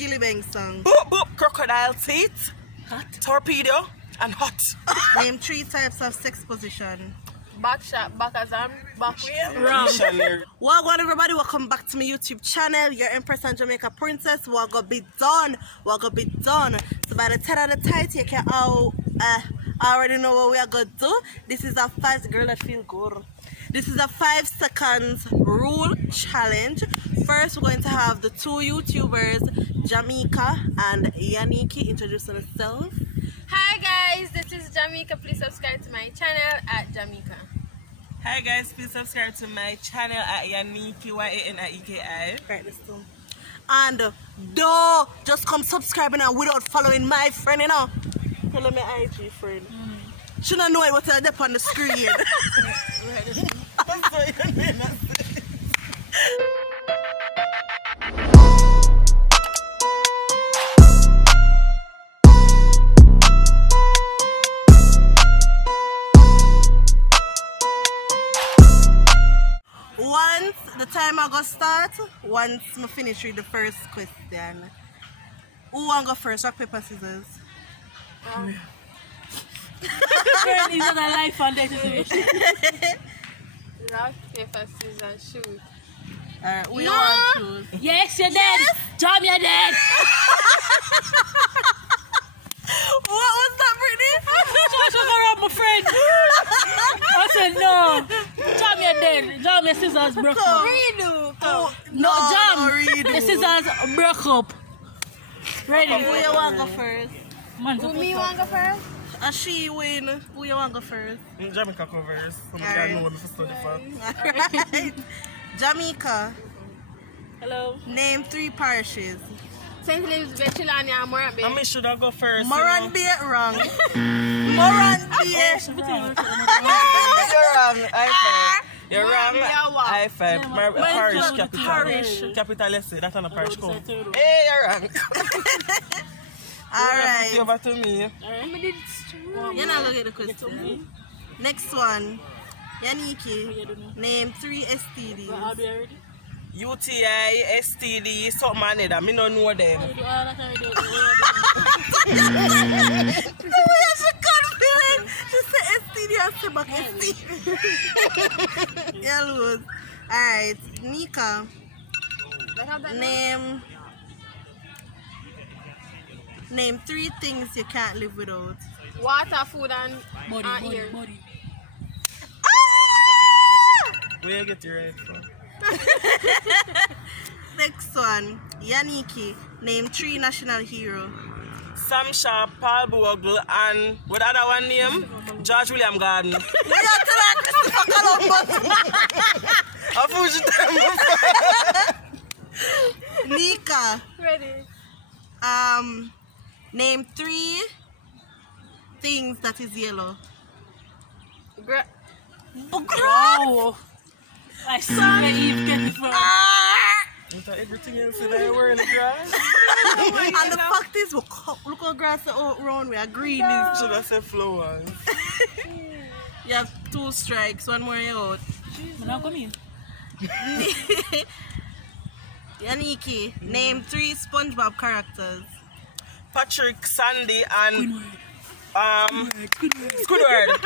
Skilly Bang song. Boop boop, crocodile teeth, Hot. torpedo, and hot. Name 3 types of sex position. Back shot, back as I'm back way. Wrong. Welcome everybody, welcome back to my YouTube channel, your Empress and Jamaica Princess. We're gonna be done. So by the time of the title, you can already know what we are gonna do. This is a 5 girl that feel good. This is a 5 seconds rule challenge. First, we're going to have the 2 YouTubers, Jah Myeika and Ieki, introduce themselves. Hi guys, this is Jah Myeika. Please subscribe to my channel at Jah Myeika. Hi guys, please subscribe to my channel at ieki, YANIEKI. Right, this too. And don't just come subscribing and without following my friend, you know. Tell me IG friend. Shouldn't know it what's up on the screen. Once the timer go start, once I finish with the first question. Who want to go first? Rock, paper, scissors. Friend is not a life and death situation. Rock, paper, scissors, shoot. Alright, who you No. want to choose? Yes, you're dead. Jam, you're dead. What was that, Brittany? Just around my friend. I said no. Jam, you're dead. Jam, your scissors broke up. Redo. No, Jam. redo. Your scissors broke up. Ready? Who you want to go first? Man, Who me want to go first? She win. Who you want to go first? Jamaica covers. Some Alright. guy know what me for study for. Alright. Jah Myeika, hello. name 3 parishes. St. Elizabeth, Chilani, and Morant I mean, should I go first? Moran Bay wrong. Moran Bay. You're wrong. I five. You're wrong. I five. Parish capital. Parish. Capital, let's say. That's not a parish. Come. Hey. Hey, you're wrong. Alright. Over to me. You're not going to get the question. Next one. Ieki, name 3 STDs. I'll be ready. UTI, STD, something like that. I don't know them. The way she confident. She said STD and say back STD. Yeah, lose. Alright, Nika, name 3 things you can't live without. Water, food, and Body. ear. Where you get your right from? Next one, Ieki, name 3 national heroes. Sam Sharp, Paul Bogle, and what other one name? George William Garden. We are to that Christopher Columbus. Nika, Ready? name 3 things that is yellow. Wow. I see where Eve get it from. Everything else in the world is grass. And the fact is, look how grass are around we are green. Is Should I say flowers? you have 2 strikes, 1 more you out. Now come in. Ieki, name 3 SpongeBob characters. Patrick, Sandy, and Squidward.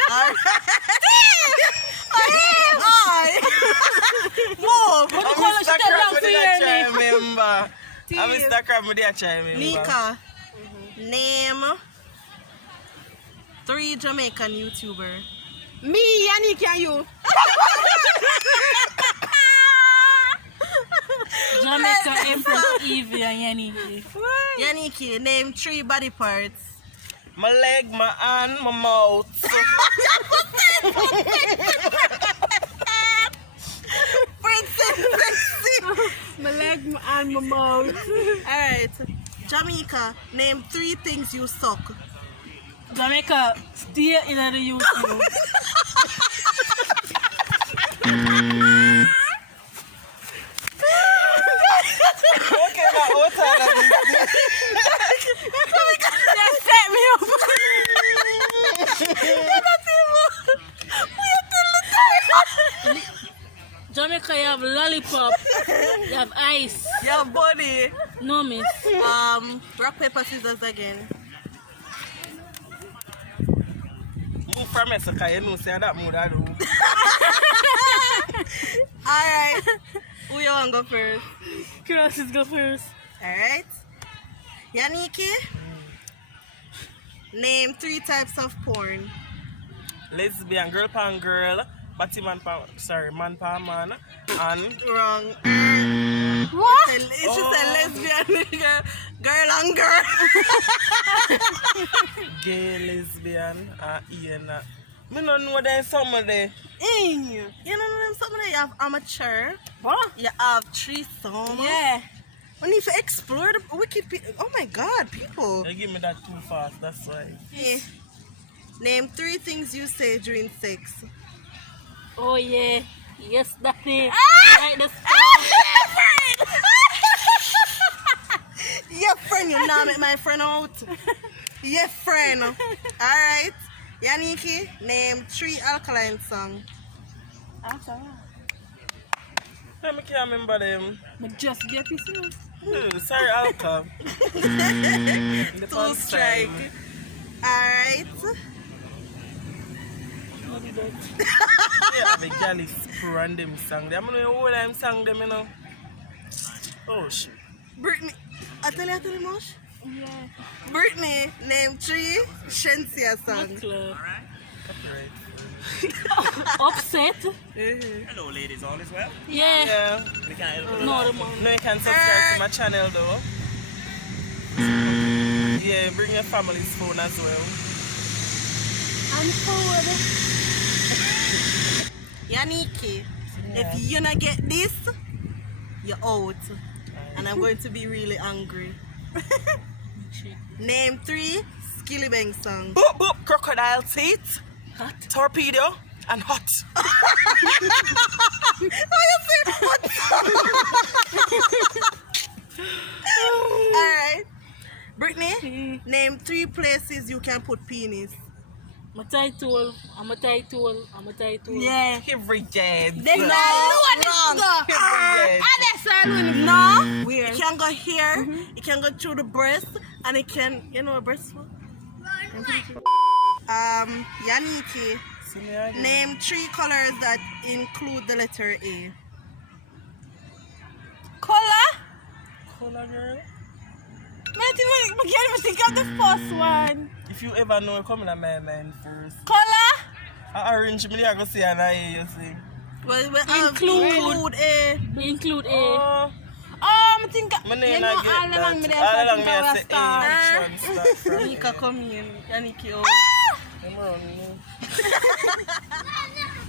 Move! What do you call it? She tell them for you, remember. I'm Mr. Crab with the remember. Nika, name 3 Jamaican YouTubers. Me, Yannick, and you. Jamaica Empress Eve and Yanni. Ieki, name 3 body parts. My leg, my hand, my mouth. Princess Sexy. My leg and my mouth. Alright, Jah Myeika, name 3 things you suck. Jamaica, stay in the YouTube. Okay, my outside of this. That set me up. Jamaica, you have lollipop, you have ice. Your body. No, miss. Rock, paper, scissors again. Move from me, so you know, say that mood I do. Alright. Who you want to go first? Crosses go first. Alright. Yaniki, name 3 types of porn. Lesbian, girl pan girl, batty man pan, sorry, man pan man, and Wrong. What? She said lesbian, girl and girl. gay, lesbian, Ian. Me don't know there's something there. You know them something there? You have amateur. What? You have threesome. Yeah. We need to explore the wicked people. Oh my god, people. You give me that too fast, that's why. Yeah. Name 3 things you say during sex. Oh, yeah. Yes, daddy. Right, the Yeah, friend, you now make my friend out. Yeah, friend. Alright. Yaniki, name 3 alkaline songs. Let me can't remember them. But just get this news. Sorry, alcohol. 2 strike. Alright. Yeah, the girl is random song. I'm gonna know what I'm song them, you know. Oh shit. Brittany. I tell you, Mosh? Yeah. Brittany, name 3 Shensia songs. Club. Right. Upset. Hello, ladies, all is well? Yeah. Yeah. We can't help it. No, the man. No, you can subscribe to my channel though. Yeah, bring your family's phone as well. I'm forward. Yaniki, if you not get this, you're out. And I'm going to be really angry. Name 3 Skilly Bang songs. Boop boop, crocodile teeth, Hot. torpedo, and hot. Alright. Brittany, name 3 places you can put penis. I'm a title. I'm a title. I'm a title. Yeah. Every day. There's No, no wrong. No. You can go here, you can go through the breast, and it can, you know, a breast. Yaniki, name 3 colors that include the letter A. Color? Color girl. I can't even think of the first one. If you ever know, come in my mind first. Color? Orange, me I go see an eye, you see. Well, Include A. Include A. Oh, I think my you name know I get all along me that. there. All So I along think me I I will say start. A, which one start from? Nika come in, Yaniki out. Come around me.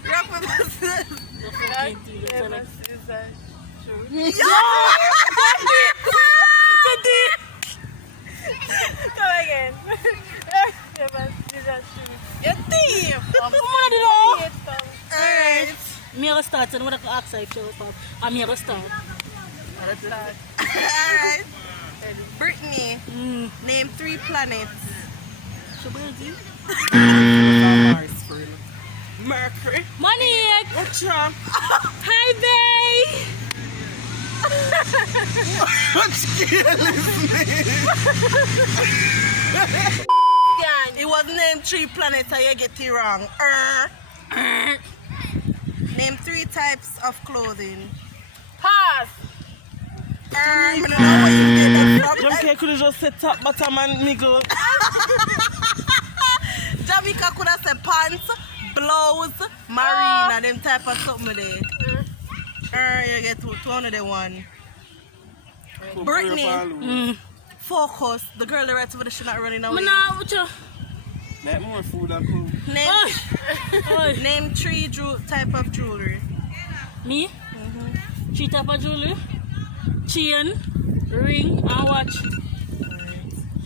Rock, paper, scissors. Come again. Your team. Alright. Me a start, so I'm going to ask her if she will start. I'm here to start. Alright. Brittany, name 3 planets. Mars for you. Mercury. Money! What's wrong? Hi, babe! What scale is It was named 3 planets, so you get it wrong. Name 3 types of clothing. Pass. I don't know where you get that from. Jamaica could have just said top, bottom, and middle. Jamaica could have said pants, blouse, marine, and them type of something there. You get 201. Brittany, focus. The girl that right over there, she's not running away. Mana, what you? Make more food and cool. Name 3 type of jewelry. Me? 3 type of jewelry. Chain, ring, and watch.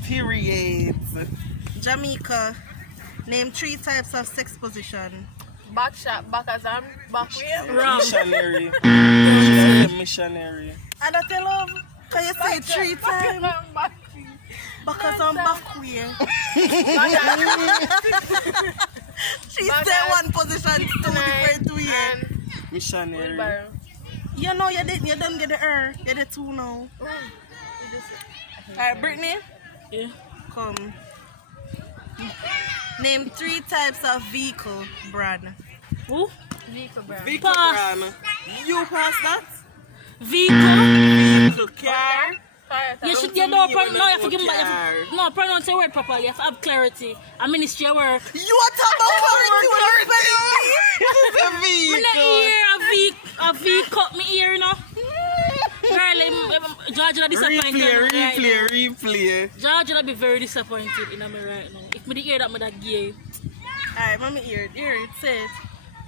Period. Jamaica, name 3 types of sex position. Back shot, back as I'm back way. Wrong. Missionary. She said missionary. And I tell love, can you say it 3 times? Back. Because I'm back way. She said one position, 2 different ways. And Missionary. wheelbarrow. You know you don't get the you did 2 now. Alright, Brittany, Yeah. come. Name 3 types of vehicle brand. Who? Vehicle brand. Vehicle Pass. brand. You pass that? Vehicle. Vehicle car. You should get me no when pronounce. No, I you have to go give me. car. No, pronounce your word properly. You have to have clarity. And ministry your work. You are talking about clarity when you're spelling It's a Me not vehicle. hear a V cut me ear, you know. Girl, George will disappointed. Replay. George will be very disappointed in me right now. If me the hear that me that gay. Alright, mommy hear it, say it.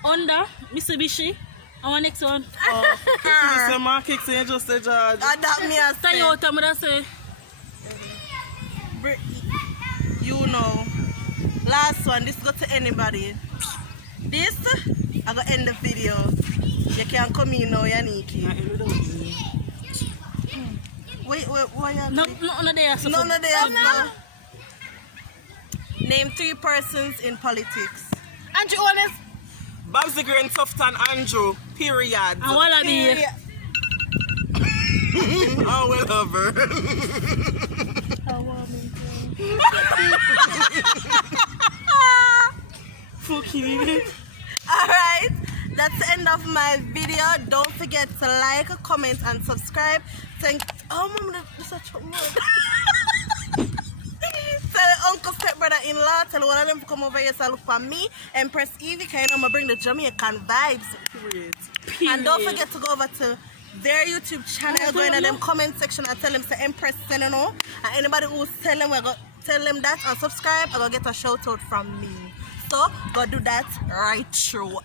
Honda, Mitsubishi. And one next one. Mr. Mark so you just say George. That me as say. Toyota, me that say. You know. Last one, this go to anybody. This, I go end the video. You can come in now, Yaniki. Wait, why you No, none of there. None of them. Name 3 persons in politics. Andrew Honest. Babsy Green, Tufton, Andrew. Period. And Wallaby. Oh, we love her. Fucking it. Alright, that's the end of my video. Don't forget to like, comment, and subscribe. Oh, mom, that's such a word. Tell uncle, stepbrother-in-law, tell one of them to come over here to look for me. Empress Evie, can you know bring the Jamaican vibes. And don't forget to go over to their YouTube channel, go in them comment section and tell them to Empress send you know. And anybody who's tell them that and subscribe, I'm gonna get a shout out from me. So go do that right through.